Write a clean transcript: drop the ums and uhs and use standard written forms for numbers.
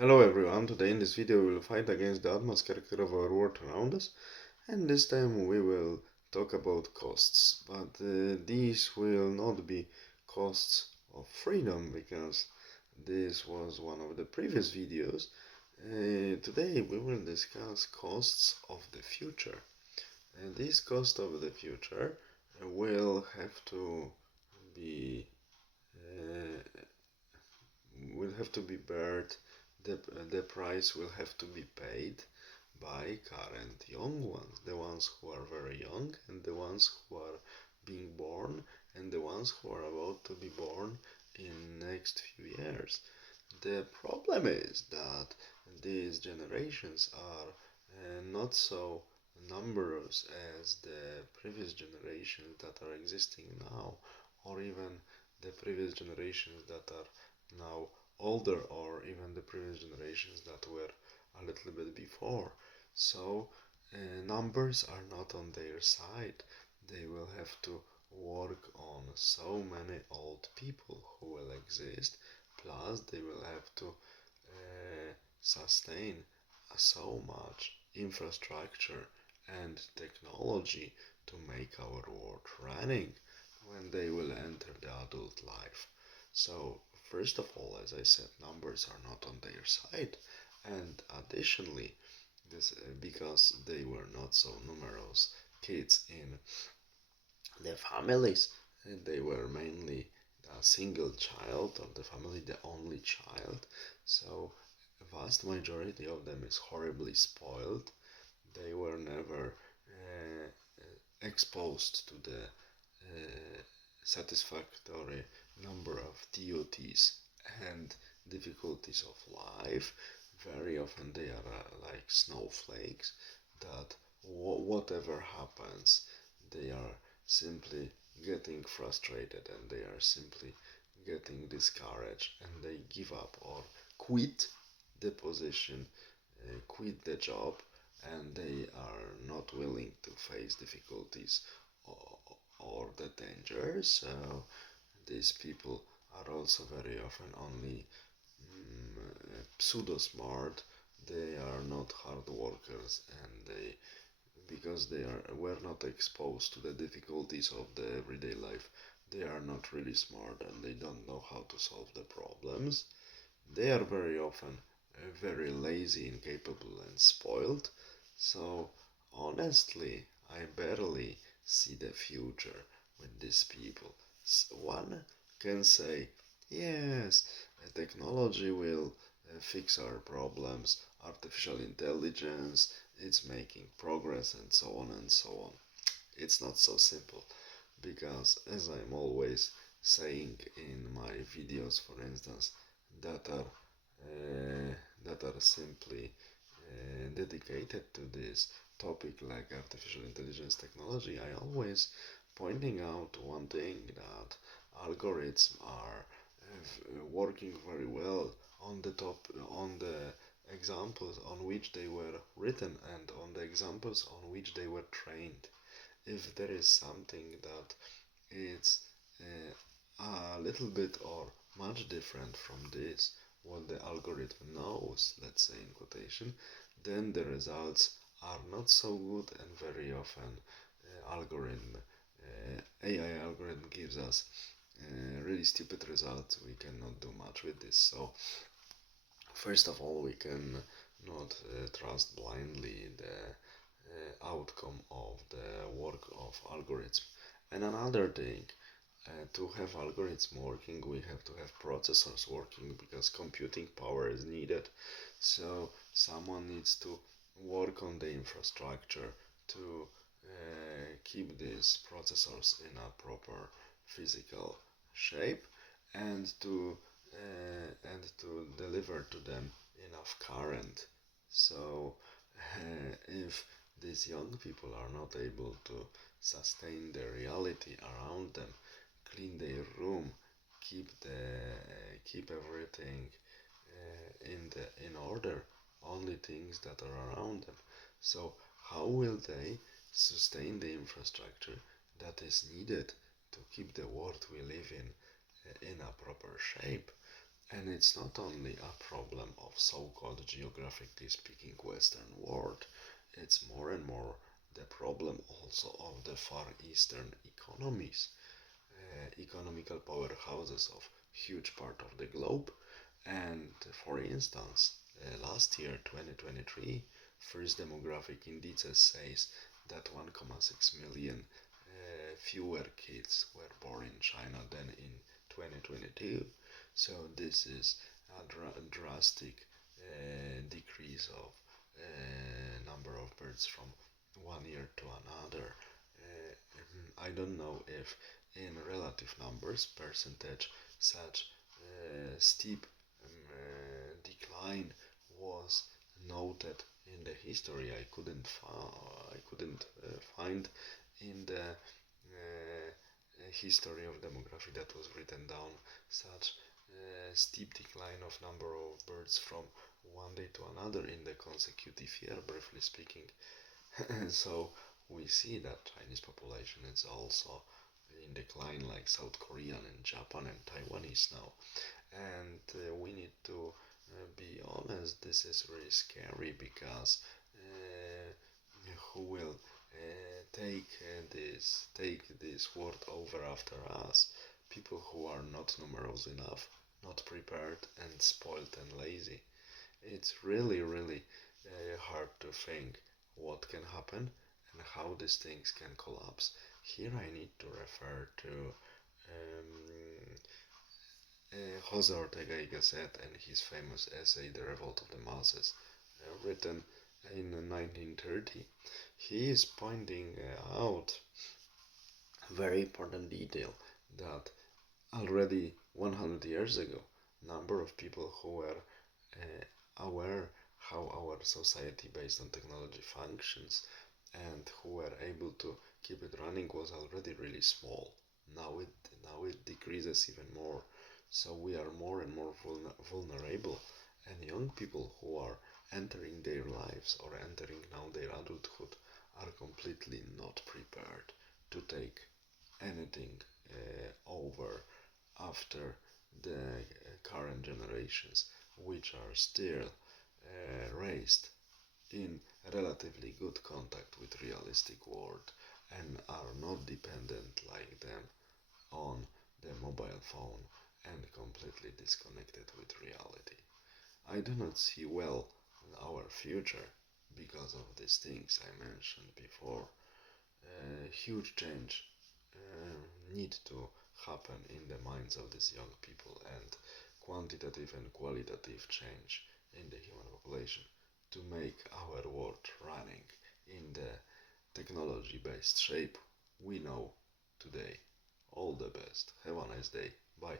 Hello everyone, today in this video we will fight against the utmost character of our world around us, and this time we will talk about costs, but these will not be costs of freedom because this was one of the previous videos. Today we will discuss costs of the future, and this cost of the future will have to be uh, bared. The price will have to be paid by current young ones, the ones who are very young and the ones who are being born and the ones who are about to be born in next few years. The problem is that these generations are not so numerous as the previous generations that are existing now, or even the previous generations that are now older, or even the previous generations that were a little bit before. So numbers are not on their side. They will have to work on so many old people who will exist, plus they will have to sustain so much infrastructure and technology to make our world running when they will enter the adult life. So first of all, as I said, numbers are not on their side, and additionally, this because they were not so numerous kids in the families, they were mainly a single child of the family, the only child. So a vast majority of them is horribly spoiled. They were never exposed to the satisfactory number of duties and difficulties of life. Very often they are like snowflakes that whatever happens, they are simply getting frustrated and they are simply getting discouraged and they give up or quit the position, quit the job, and they are not willing to face difficulties or, or the dangers. So these people are also very often only pseudo smart. They are not hard workers, and they, because they were not exposed to the difficulties of the everyday life, they are not really smart and they don't know how to solve the problems. They are very often very lazy, incapable, and spoiled. So honestly, I barely see the future with these people. One can say, yes, technology will fix our problems, artificial intelligence, it's making progress, and so on and so on. It's not so simple because, as I'm always saying in my videos, for instance, that are simply dedicated to this topic like artificial intelligence technology, I always pointing out one thing, that algorithms are working very well on the top, on the examples on which they were written and on the examples on which they were trained. If there is something that is a little bit or much different from this, what the algorithm knows, let's say in quotation, then the results are not so good, and very often AI algorithm gives us really stupid results. We cannot do much with this. So first of all, we can not trust blindly the outcome of the work of algorithms. And another thing, to have algorithms working, we have to have processors working because computing power is needed. So someone needs to work on the infrastructure to keep these processors in a proper physical shape, and to deliver to them enough current. So if these young people are not able to sustain the reality around them, clean their room, keep everything in order, only things that are around them. So how will they sustain the infrastructure that is needed to keep the world we live in a proper shape? And it's not only a problem of so-called geographically speaking Western world, it's more and more the problem also of the Far Eastern economies, economical powerhouses of huge part of the globe. And for instance, last year 2023, first demographic indices says that 1.6 million fewer kids were born in China than in 2022. So this is a drastic decrease of number of birds from one year to another. I don't know if in relative numbers percentage such steep decline was noted in the history. I couldn't find in the history of demography that was written down such steep decline of number of birds from one day to another in the consecutive year, briefly speaking. So we see that Chinese population is also in decline, like South Korean and Japan and Taiwanese now. And we need to be honest, this is really scary because who will take this world over after us? People who are not numerous enough, not prepared, and spoiled and lazy. It's really hard to think what can happen and how these things can collapse. Here I need to refer to Jose Ortega y Gasset and his famous essay The Revolt of the Masses, written in 1930. He is pointing out a very important detail that already 100 years ago, number of people who were aware how our society based on technology functions and who were able to keep it running was already really small. Now it decreases even more. So we are more and more vulnerable, and young people who are entering their lives or entering now their adulthood are completely not prepared to take anything over after the current generations, which are still raised in relatively good contact with realistic world and are not dependent like them on the mobile phone and completely disconnected with reality. I do not see well our future because of these things I mentioned before. Huge change need to happen in the minds of these young people, and quantitative and qualitative change in the human population to make our world running in the technology based shape we know today. All the best. Have a nice day. Bye.